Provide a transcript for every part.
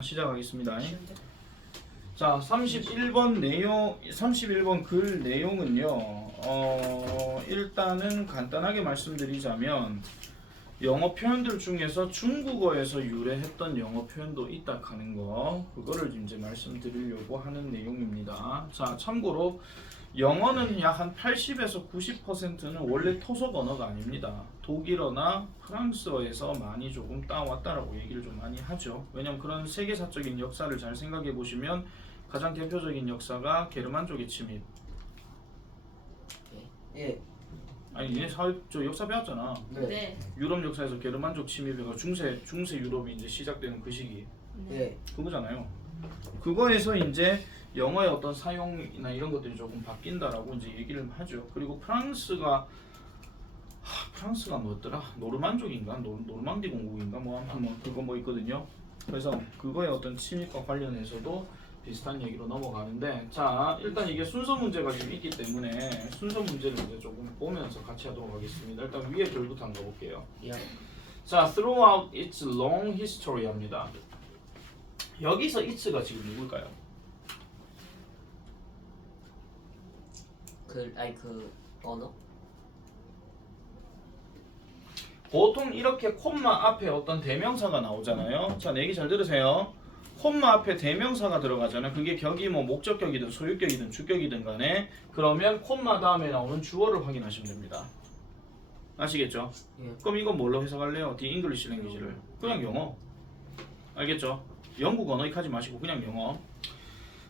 시작하겠습니다. 자, 31번 글 내용은요. 일단은 간단하게 말씀드리자면 영어 표현들 중에서 중국어에서 유래했던 영어 표현도 있다 하는 거, 그거를 이제 말씀드리려고 하는 내용입니다. 자, 참고로 영어는 약 한 80에서 90%는 원래 토속 언어가 아닙니다. 독일어나 프랑스어에서 많이 조금 따왔다라고 얘기를 좀 많이 하죠. 왜냐면 그런 세계사적인 역사를 잘 생각해 보시면 가장 대표적인 역사가 게르만족의 침입. 예. 아니 얘네 저 역사 배웠잖아. 네. 유럽 역사에서 게르만족 침입해가 중세 유럽이 이제 시작되는 그 시기. 네. 그거잖아요. 그거에서 이제 영어의 어떤 사용이나 이런 것들이 조금 바뀐다라고 이제 얘기를 하죠. 그리고 프랑스가 뭐였더라? 노르만족인가? 노르망디 공국인가? 뭐 아무튼 뭐 그거 뭐 있거든요. 그래서 그거의 어떤 침입과 관련해서도 비슷한 얘기로 넘어가는데, 자, 일단 이게 순서 문제가 지금 있기 때문에 순서 문제를 이제 조금 보면서 같이 하도록 하겠습니다. 일단 위에 글부터 한번 가볼게요. 예. 자, throughout its long history 합니다. 여기서 it가 지금 누굴까요? 그 언어? 보통 이렇게 콤마 앞에 어떤 대명사가 나오잖아요. 자, 내 얘기 잘 들으세요. 콤마 앞에 대명사가 들어가잖아요. 그게 격이 뭐 목적격이든 소유격이든 주격이든 간에, 그러면 콤마 다음에 나오는 주어를 확인하시면 됩니다. 아시겠죠? 예. 그럼 이건 뭘로 해석할래요? The English language를. 그냥 영어. 알겠죠? 영국 언어 하지 마시고 그냥 영어.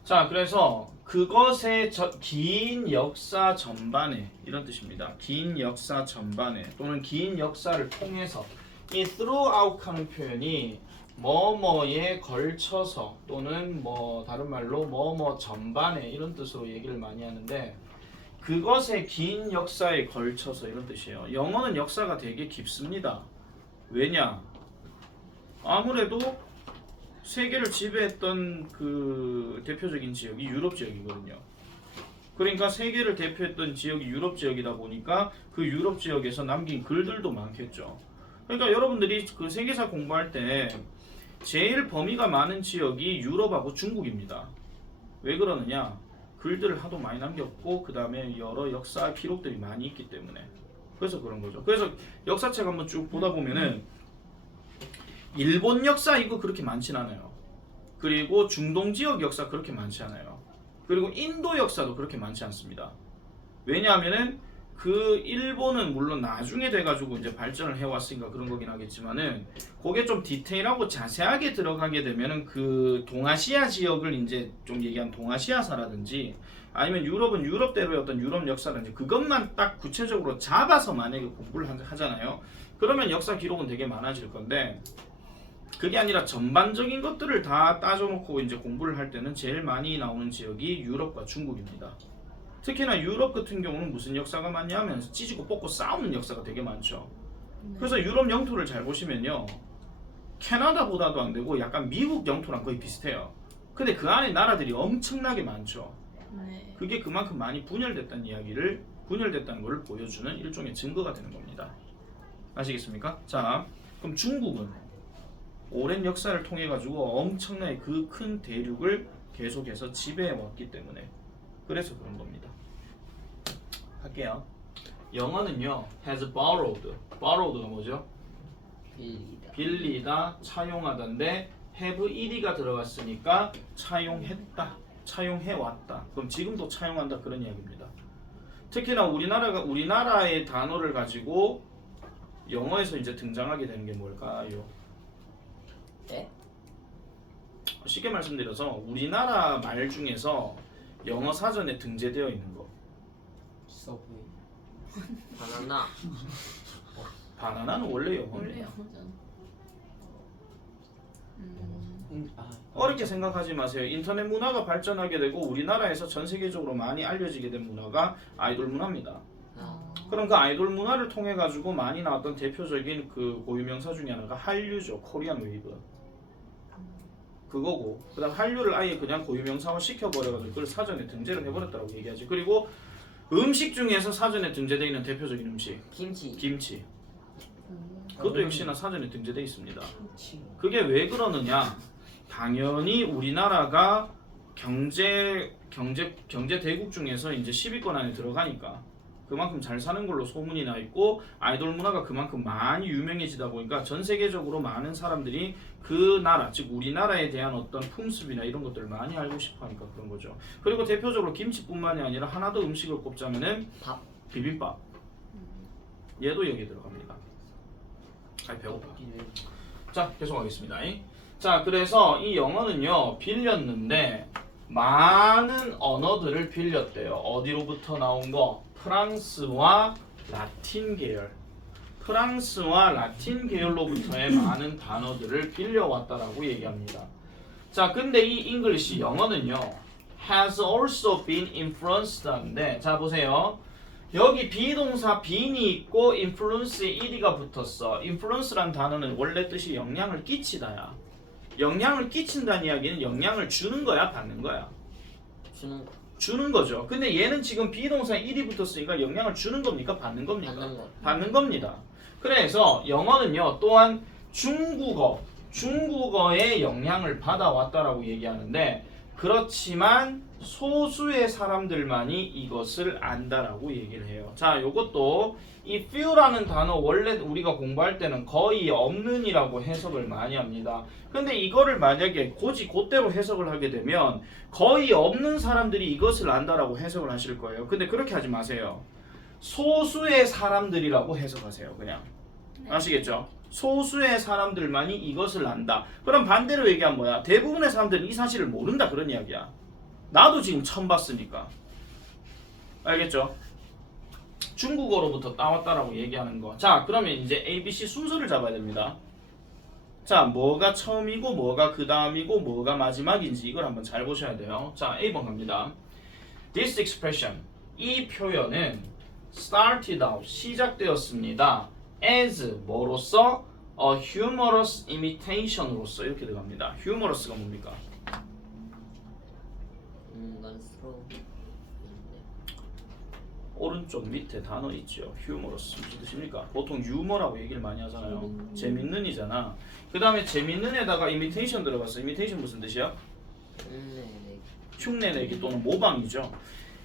자, 그래서 그것의 긴 역사 전반에, 이런 뜻입니다. 긴 역사 전반에 또는 긴 역사를 통해서, 이 throughout 하는 표현이 뭐뭐에 걸쳐서 또는 뭐 다른 말로 뭐뭐 전반에, 이런 뜻으로 얘기를 많이 하는데, 그것의 긴 역사에 걸쳐서 이런 뜻이에요. 영어는 역사가 되게 깊습니다. 왜냐? 아무래도 세계를 지배했던 그 대표적인 지역이 유럽 지역이거든요. 그러니까 세계를 대표했던 지역이 유럽 지역이다 보니까 그 유럽 지역에서 남긴 글들도 많겠죠. 그러니까 여러분들이 그 세계사 공부할 때 제일 범위가 많은 지역이 유럽하고 중국입니다. 왜 그러느냐? 글들을 하도 많이 남겼고 그 다음에 여러 역사 기록들이 많이 있기 때문에. 그래서 그런 거죠. 그래서 역사책 한번 쭉 보다 보면은 일본 역사 이거 그렇게 많진 않아요. 그리고 중동 지역 역사 그렇게 많지 않아요. 그리고 인도 역사도 그렇게 많지 않습니다. 왜냐하면은 그 일본은 물론 나중에 돼가지고 이제 발전을 해왔으니까 그런 거긴 하겠지만은, 그게 좀 디테일하고 자세하게 들어가게 되면은 그 동아시아 지역을 이제 좀 얘기한 동아시아사라든지, 아니면 유럽은 유럽대로의 어떤 유럽 역사라든지 그것만 딱 구체적으로 잡아서 만약에 공부를 하잖아요. 그러면 역사 기록은 되게 많아질 건데, 그게 아니라 전반적인 것들을 다 따져놓고 이제 공부를 할 때는 제일 많이 나오는 지역이 유럽과 중국입니다. 특히나 유럽 같은 경우는 무슨 역사가 많냐면 찢고 뽑고 싸우는 역사가 되게 많죠. 그래서 유럽 영토를 잘 보시면요, 캐나다보다도 안 되고 약간 미국 영토랑 거의 비슷해요. 근데 그 안에 나라들이 엄청나게 많죠. 그게 그만큼 많이 분열됐다는 것을 보여주는 일종의 증거가 되는 겁니다. 아시겠습니까? 자, 그럼 중국은 오랜 역사를 통해 가지고 엄청나게 그 큰 대륙을 계속해서 지배해 왔기 때문에, 그래서 그런 겁니다. 할게요. 영어는요, has borrowed가 뭐죠? 빌리다, 차용하다인데 have ed가 들어갔으니까 차용했다, 차용해왔다. 그럼 지금도 차용한다, 그런 이야기입니다. 특히나 우리나라의 단어를 가지고 영어에서 이제 등장하게 되는 게 뭘까요? 네? 쉽게 말씀드려서 우리나라 말 중에서 영어 사전에 등재되어 있는 거. 서브웨이. 바나나. 바나나는 원래 영어예요. 원래 영어잖아. 어렵게 생각하지 마세요. 인터넷 문화가 발전하게 되고 우리나라에서 전 세계적으로 많이 알려지게 된 문화가 아이돌 문화입니다. 그럼 그 아이돌 문화를 통해 가지고 많이 나왔던 대표적인 그 고유명사 중에 하나가 한류죠. 코리안 웨이브. 그거고, 그 다음 한류를 아예 그냥 고유명사화 시켜버려가지고 그걸 사전에 등재를 해버렸다고 얘기하지. 그리고 음식 중에서 사전에 등재되어 있는 대표적인 음식, 김치. 그것도 역시나 사전에 등재되어 있습니다. 그게 왜 그러느냐? 당연히 우리나라가 경제 대국 중에서 이제 10위권 안에 들어가니까 그만큼 잘 사는 걸로 소문이 나 있고 아이돌 문화가 그만큼 많이 유명해지다 보니까 전 세계적으로 많은 사람들이 그 나라, 즉 우리나라에 대한 어떤 풍습이나 이런 것들을 많이 알고 싶어 하니까 그런 거죠. 그리고 대표적으로 김치뿐만이 아니라 하나 더 음식을 꼽자면은 밥. 비빔밥. 얘도 여기에 들어갑니다. 잘 배고파. 자, 계속하겠습니다. 자, 그래서 이 영어는요 빌렸는데 많은 언어들을 빌렸대요. 어디로부터 나온 거? 프랑스와 라틴 계열. 프랑스와 라틴 계열로부터의 많은 단어들을 빌려왔다라고 얘기합니다. 자, 근데 이 잉글리시 영어는요 has also been influenced 하는데 자 보세요. 여기 비동사 being이 있고 influence에 ed가 붙었어. influence란 단어는 원래 뜻이 영향을 끼치다야. 영향을 끼친다는 이야기는 영향을 주는 거야, 받는 거야? 주는 거. 주는 거죠. 근데 얘는 지금 비동사에 ed이 붙었으니까 영향을 주는 겁니까? 받는 겁니까? 받는 거. 받는 겁니다. 그래서 영어는요 또한 중국어의 영향을 받아왔다라고 얘기하는데 그렇지만 소수의 사람들만이 이것을 안다라고 얘기를 해요. 자, 요것도 이 few라는 단어 원래 우리가 공부할 때는 거의 없는이라고 해석을 많이 합니다. 근데 이거를 만약에 그대로 해석을 하게 되면 거의 없는 사람들이 이것을 안다라고 해석을 하실 거예요. 근데 그렇게 하지 마세요. 소수의 사람들이라고 해석하세요. 그냥. 아시겠죠? 소수의 사람들만이 이것을 안다. 그럼 반대로 얘기하면 뭐야? 대부분의 사람들은 이 사실을 모른다 그런 이야기야. 나도 지금 처음 봤으니까. 알겠죠? 중국어로부터 따왔다라고 얘기하는 거. 자, 그러면 이제 ABC 순서를 잡아야 됩니다. 자, 뭐가 처음이고 뭐가 그 다음이고 뭐가 마지막인지 이걸 한번 잘 보셔야 돼요. 자, A번 갑니다. This expression, 이 표현은 started out, 시작되었습니다. as 뭐로서? A humorous imitation으로서 이렇게 들어갑니다. humorous가 뭡니까? 농간스러운. 오른쪽 밑에 단어 있죠. humorous 무슨 뜻입니까? 보통 유머라고 얘기를 많이 하잖아요. 재밌는이잖아. 그 다음에 재밌는에다가 imitation 들어갔어. imitation 무슨 뜻이야? 흉내내기 또는 모방이죠.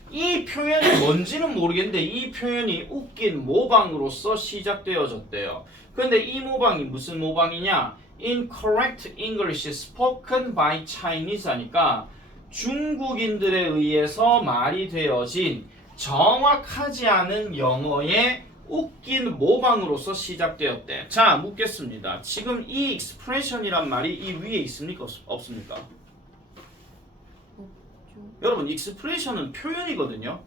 이 표현이 뭔지는 모르겠는데 이 표현이 웃긴 모방으로서 시작되어졌대요. 근데 이 모방이 무슨 모방이냐? Incorrect English spoken by Chinese 하니까 중국인들에 의해서 말이 되어진 정확하지 않은 영어의 웃긴 모방으로서 시작되었대. 자, 묻겠습니다. 지금 이 expression이란 말이 이 위에 있습니까? 없습니까? 여러분, expression은 표현이거든요.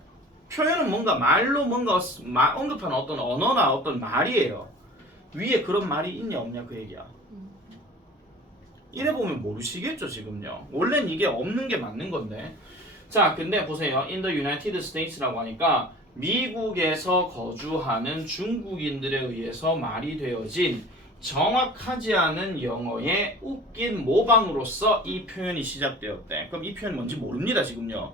표현은 뭔가 말로 뭔가 언급하는 어떤 언어나 어떤 말이에요. 위에 그런 말이 있냐 없냐 그 얘기야. 이래 보면 모르시겠죠 지금요. 원래는 이게 없는 게 맞는 건데. 자, 근데 보세요. In the United States라고 하니까 미국에서 거주하는 중국인들에 의해서 말이 되어진 정확하지 않은 영어의 웃긴 모방으로서 이 표현이 시작되었대. 그럼 이 표현이 뭔지 모릅니다 지금요.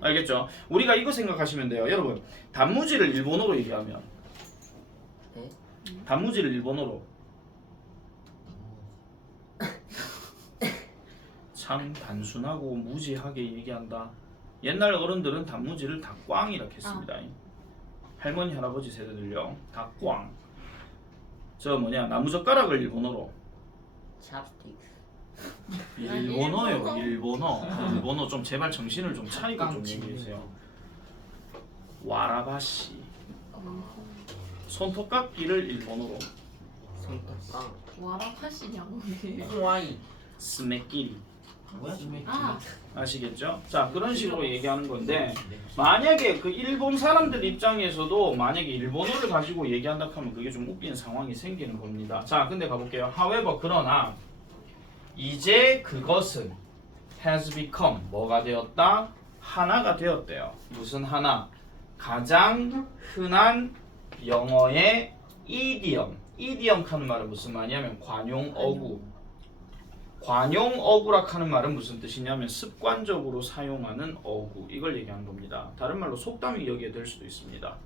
알겠죠? 우리가 이거 생각하시면 돼요. 여러분, 단무지를 일본어로 얘기하면 네? 단무지를 일본어로 참 단순하고 무지하게 얘기한다. 옛날 어른들은 단무지를 닭꽝이라 했습니다. 할머니 할아버지 세대들요. 닭꽝. 저 나무젓가락을 일본어로 찹스틱. 일본어요. 일본어 좀 제발 정신을 좀 차리고 좀 얘기해주세요. 와라바시. 손톱깎이를 일본어로 손톱빵. 와라파시냐고. 호와이. 스메끼리. 뭐야? 아, 아시겠죠? 자, 그런 식으로 얘기하는 건데 만약에 그 일본 사람들 입장에서도 만약에 일본어를 가지고 얘기한다 하면 그게 좀 웃기는 상황이 생기는 겁니다. 자, 근데 가볼게요. However, 그러나 이제 그것은 has become 뭐가 되었다? 하나가 되었대요. 무슨 하나? 가장 흔한 영어의 이디엄. 이디엄 하는 말은 무슨 말이냐면 관용어구. 관용어구라 하는 말은 무슨 뜻이냐면 습관적으로 사용하는 어구. 이걸 얘기하는 겁니다. 다른 말로 속담이 여기에 될 수도 있습니다.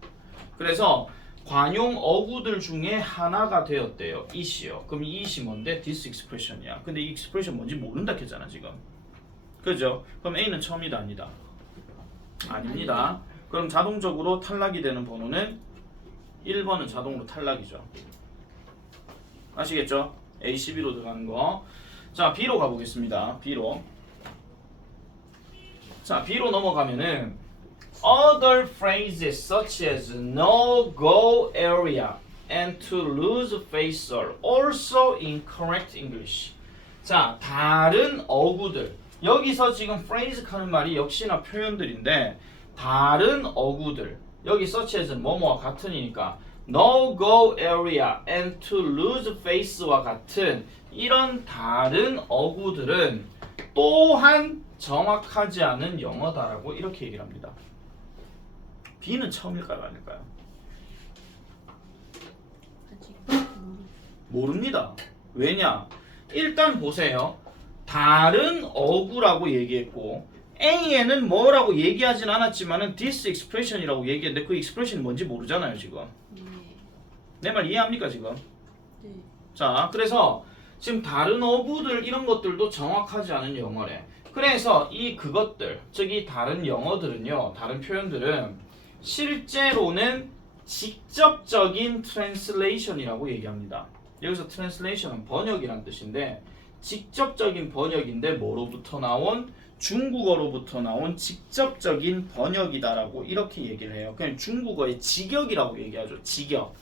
그래서 관용 어구들 중에 하나가 되었대요. it이요. 그럼 이 it이 뭔데? this expression이야. 근데 이 expression 뭔지 모른다 했잖아 지금. 그죠? 그럼 A는 처음이다 아니다? 아닙니다. 그럼 자동적으로 탈락이 되는 번호는 1번은 자동으로 탈락이죠. 아시겠죠? A, 12로 들어가는 거. 자, B로 가보겠습니다. B로. 자, B로 넘어가면은 other phrases such as no go area and to lose face are also incorrect English. 자, 다른 어구들. 여기서 지금 phrase 하는 말이 역시나 표현들인데 다른 어구들. 여기 such as 뭐뭐와 같으니까 no go area and to lose face와 같은 이런 다른 어구들은 또한 정확하지 않은 영어다라고 이렇게 얘기를 합니다. B는 처음일까요? 아닐까요? 모릅니다. 왜냐? 일단 보세요. 다른 어구라고 얘기했고 A에는 뭐라고 얘기하진 않았지만은 this expression이라고 얘기했는데 그 expression이 뭔지 모르잖아요 지금. 내 말 이해합니까 지금? 네. 자, 그래서 지금 다른 어구들 이런 것들도 정확하지 않은 영어래. 그래서 이 그것들, 즉 이 다른 영어들은요, 다른 표현들은 실제로는 직접적인 translation이라고 얘기합니다. 여기서 translation은 번역이란 뜻인데 직접적인 번역인데 뭐로부터 나온? 중국어로부터 나온 직접적인 번역이다라고 이렇게 얘기를 해요. 그냥 중국어의 직역이라고 얘기하죠. 직역.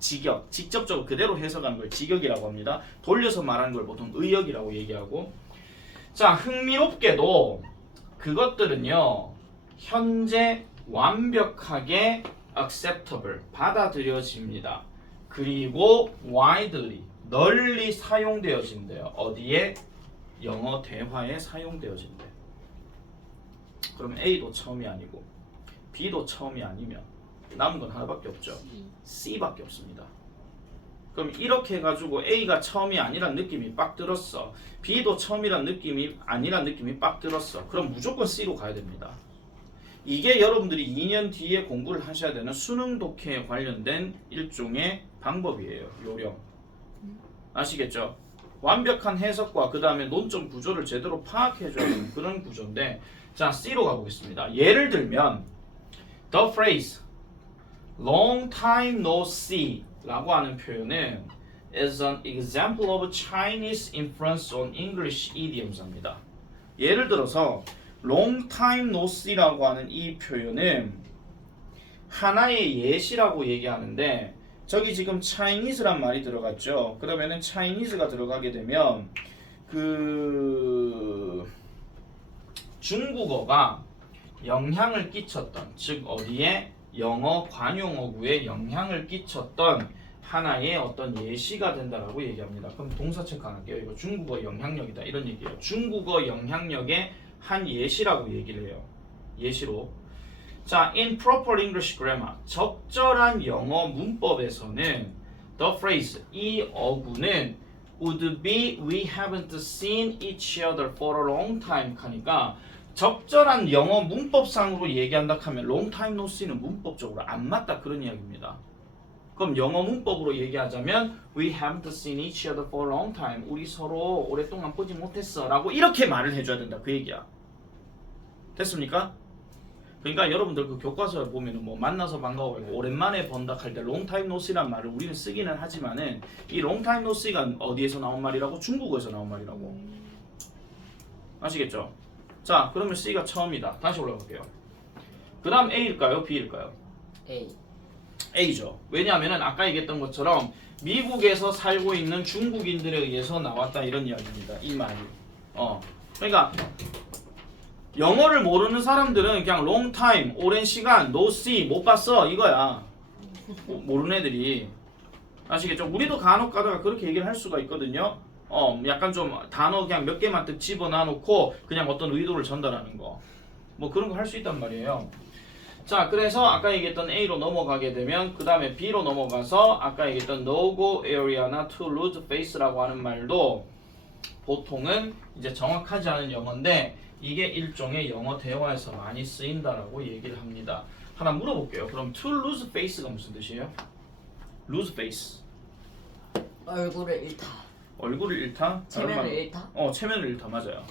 직접적으로 그대로 해석하는 걸 직역이라고 합니다. 돌려서 말하는 걸 보통 의역이라고 얘기하고. 자, 흥미롭게도 그것들은요 현재 완벽하게 acceptable 받아들여집니다. 그리고 widely 널리 사용되어진대요. 어디에? 영어 대화에 사용되어진대요. 그럼 A도 처음이 아니고 B도 처음이 아니면 남은 건 하나밖에 없죠. C밖에 없습니다. 그럼 이렇게 해가지고 A가 처음이 아니란 느낌이 빡 들었어. B도 처음이란 느낌이 아니란 느낌이 빡 들었어. 그럼 무조건 C로 가야 됩니다. 이게 여러분들이 2년 뒤에 공부를 하셔야 되는 수능 독해에 관련된 일종의 방법이에요. 요령. 아시겠죠? 완벽한 해석과 그 다음에 논점 구조를 제대로 파악해줘야 되는 그런 구조인데, 자, C로 가보겠습니다. 예를 들면 the phrase long time no see 라고 하는 표현은 is an example of Chinese influence on English idioms 합니다. 예를 들어서 long time no see라고 하는 이 표현은 하나의 예시라고 얘기하는데 저기 지금 Chinese란 말이 들어갔죠. 그러면은 Chinese가 들어가게 되면 그 중국어가 영향을 끼쳤던, 즉 어디에? 영어 관용어구에 영향을 끼쳤던 하나의 어떤 예시가 된다라고 얘기합니다. 그럼 동사 체크할게요. 이거 중국어 영향력이다 이런 얘기예요. 중국어 영향력의 한 예시라고 얘기를 해요. 예시로. 자, in proper English grammar, 적절한 영어 문법에서는 the phrase, 이 어구는 would be we haven't seen each other for a long time 하니까 적절한 영어 문법상으로 얘기한다 하면 long time no see는 문법적으로 안 맞다 그런 이야기입니다. 그럼 영어 문법으로 얘기하자면 we haven't seen each other for a long time, 우리 서로 오랫동안 보지 못했어 라고 이렇게 말을 해줘야 된다 그 얘기야. 됐습니까? 그러니까 여러분들 그 교과서에 보면은 뭐 만나서 반가워하고 오랜만에 본다 할 때 long time no see란 말을 우리는 쓰기는 하지만은 이 long time no see가 어디에서 나온 말이라고? 중국어에서 나온 말이라고. 아시겠죠? 자, 그러면 C가 처음이다. 다시 올라갈게요. 그 다음 A일까요? B일까요? A. A죠. 왜냐하면 아까 얘기했던 것처럼 미국에서 살고 있는 중국인들에 의해서 나왔다 이런 이야기입니다. 이 말이. 그러니까 영어를 모르는 사람들은 그냥 long time, 오랜 시간, no see, 못 봤어 이거야. 모르는 애들이. 아시겠죠? 우리도 간혹 가다가 그렇게 얘기를 할 수가 있거든요. 약간 좀 단어 그냥 몇 개만 딱 집어넣어 놓고 그냥 어떤 의도를 전달하는 거. 뭐 그런 거 할 수 있단 말이에요. 자, 그래서 아까 얘기했던 A로 넘어가게 되면 그 다음에 B로 넘어가서 아까 얘기했던 no-go area나 to lose face라고 하는 말도 보통은 이제 정확하지 않은 영어인데 이게 일종의 영어 대화에서 많이 쓰인다라고 얘기를 합니다. 하나 물어볼게요. 그럼 to lose face가 무슨 뜻이에요? lose face. 얼굴을 잃다. 얼굴을 잃다. 다른 체면을 말로. 잃다. 체면을 잃다 맞아요.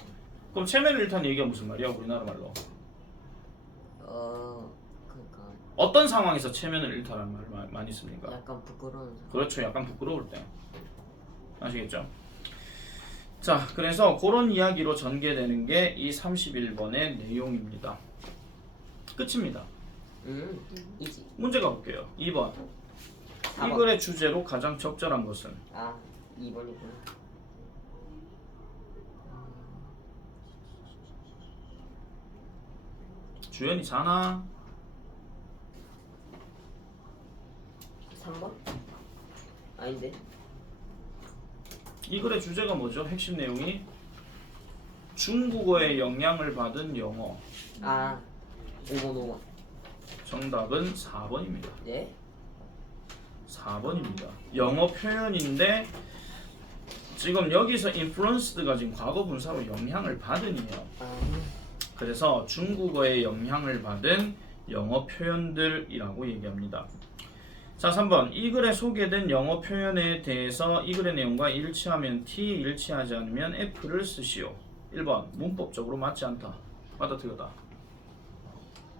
그럼 체면을 잃다는 얘기가 무슨 말이야 우리나라 말로? 그러니까 어떤 상황에서 체면을 잃다라는 말을 많이 씁니까? 약간 부끄러운. 그렇죠. 약간 부끄러울 때. 아시겠죠? 자, 그래서 그런 이야기로 전개되는 게 이 31번의 내용입니다. 끝입니다. 이지. 문제 가볼게요. 2번. 이 4번. 글의 주제로 가장 적절한 것은? 2번이구나. 주연이 자나? 3번? 아닌데. 이 글의 주제가 뭐죠? 핵심 내용이 중국어의 영향을 받은 영어. 5번. 정답은 4번입니다. 네? 4번입니다. 영어 표현인데 지금 여기서 influenced가 지금 과거 분사로 영향을 받은이에요. 그래서 중국어의 영향을 받은 영어 표현들이라고 얘기합니다. 자, 3번. 이 글에 소개된 영어 표현에 대해서 이 글의 내용과 일치하면 T, 일치하지 않으면 F를 쓰시오. 1번. 문법적으로 맞지 않다. 맞다 틀렸다.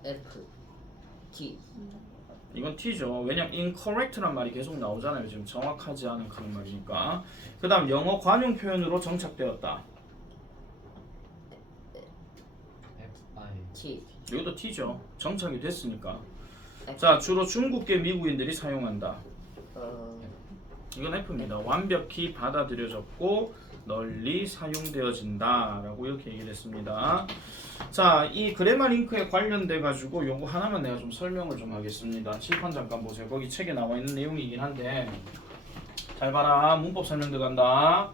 F. T. 이건 T죠. 왜냐면 incorrect란 말이 계속 나오잖아요. 지금 정확하지 않은 그런 말이니까. 그 다음 영어 관용 표현으로 정착되었다. T. 이것도 T죠. 정착이 됐으니까. 자, 주로 중국계 미국인들이 사용한다. 이건 F입니다. 완벽히 받아들여졌고 널리 사용되어진다 라고 이렇게 얘기를 했습니다. 자, 이 그래마 링크에 관련돼 가지고 요거 하나만 내가 좀 설명을 좀 하겠습니다. 칠판 잠깐 보세요. 거기 책에 나와 있는 내용이긴 한데 잘 봐라. 문법 설명 들어간다.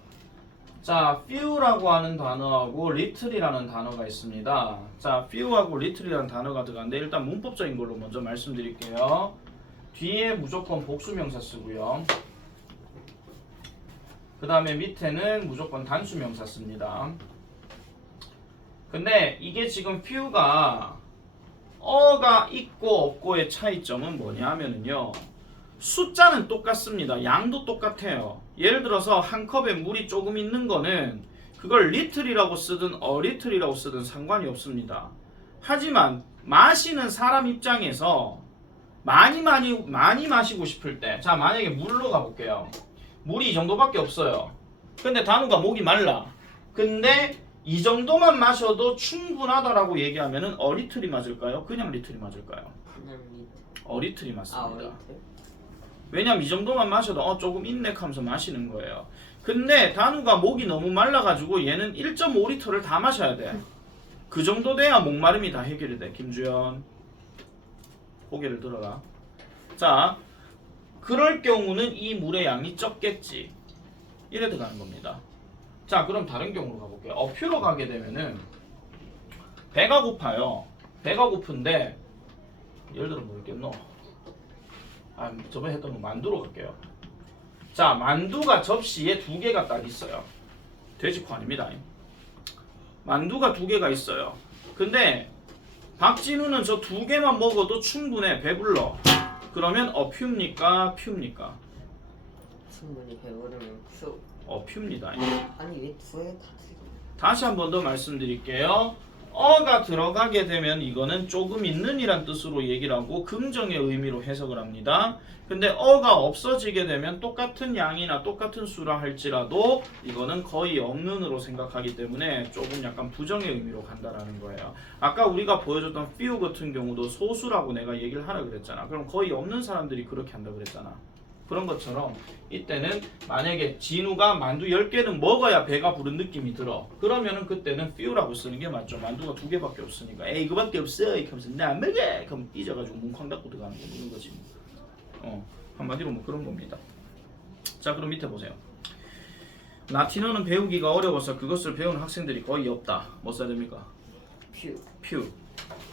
자, few라고 하는 단어하고 little이라는 단어가 있습니다. 자, few하고 little이라는 단어가 들어가는데 일단 문법적인 걸로 먼저 말씀드릴게요. 뒤에 무조건 복수명사 쓰고요. 그 다음에 밑에는 무조건 단수명사 씁니다. 근데 이게 지금 few가 어가 있고 없고의 차이점은 뭐냐 하면은요. 숫자는 똑같습니다. 양도 똑같아요. 예를 들어서 한 컵에 물이 조금 있는 거는 그걸 little이라고 쓰든 little이라고 쓰든 상관이 없습니다. 하지만 마시는 사람 입장에서 많이 마시고 싶을 때, 자, 만약에 물로 가볼게요. 물이 이 정도밖에 없어요. 근데 단우가 목이 말라. 근데 이 정도만 마셔도 충분하다라고 얘기하면은 little이 맞을까요? 그냥 little이 맞을까요? 그냥 리트. little이 맞습니다. 리트. 왜냐면 이 정도만 마셔도 조금 있네 하면서 마시는 거예요. 근데 단우가 목이 너무 말라가지고 얘는 1.5리터를 다 마셔야 돼. 그 정도 돼야 목마름이 다 해결이 돼. 김주현 고개를 들어라. 자, 그럴 경우는 이 물의 양이 적겠지. 이래 들어가는 겁니다. 자, 그럼 다른 경우로 가볼게요. 어퓨로 가게 되면은 배가 고파요. 배가 고픈데 예를 들어 뭐였겠노? 저번에 했던 거 만두로 갈게요. 자, 만두가 접시에 2개가 딱 있어요. 돼지코 아닙니다. 만두가 2개가 있어요. 근데 박진우는 저 2개만 먹어도 충분해. 배불러. 그러면 퓨입니까? 퓨입니까? 충분히 배부르면 퓨. 퓨입니다. 아니 왜 두에 다 틀려? 다시 한 번 더 말씀드릴게요. 어가 들어가게 되면 이거는 조금 있는 이란 뜻으로 얘기를 하고 긍정의 의미로 해석을 합니다. 근데 어가 없어지게 되면 똑같은 양이나 똑같은 수라 할지라도 이거는 거의 없는으로 생각하기 때문에 조금 약간 부정의 의미로 간다라는 거예요. 아까 우리가 보여줬던 few 같은 경우도 소수라고 내가 얘기를 하라 그랬잖아. 그럼 거의 없는 사람들이 그렇게 한다 그랬잖아. 그런 것처럼 이때는 만약에 진우가 만두 10개는 먹어야 배가 부른 느낌이 들어. 그러면은 그때는 few라고 쓰는 게 맞죠. 만두가 2개밖에 없으니까 에이 이거밖에 없어 이렇게 하면서 나 안 먹어 그럼 삐져가지고 뭉쾅 닫고 들어가는 거 이런 거지. 한마디로 뭐 그런 겁니다. 자, 그럼 밑에 보세요. 라틴어는 배우기가 어려워서 그것을 배우는 학생들이 거의 없다. 뭐 써야 됩니까? few.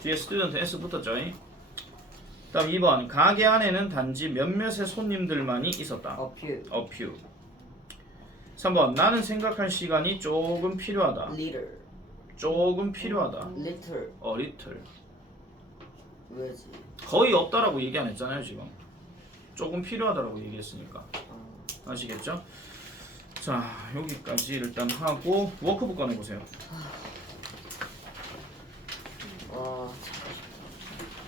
뒤에 student s 붙었죠. 다음 2번. 가게 안에는 단지 몇몇의 손님들만이 있었다. 퓨. few. 3번. 나는 생각할 시간이 조금 필요하다. little. 조금 필요하다. little. little. 왜지? 거의 없다라고 얘기 안 했잖아요 지금. 조금 필요하다라고 얘기했으니까 아시겠죠? 자 여기까지 일단 하고 워크북 꺼내보세요.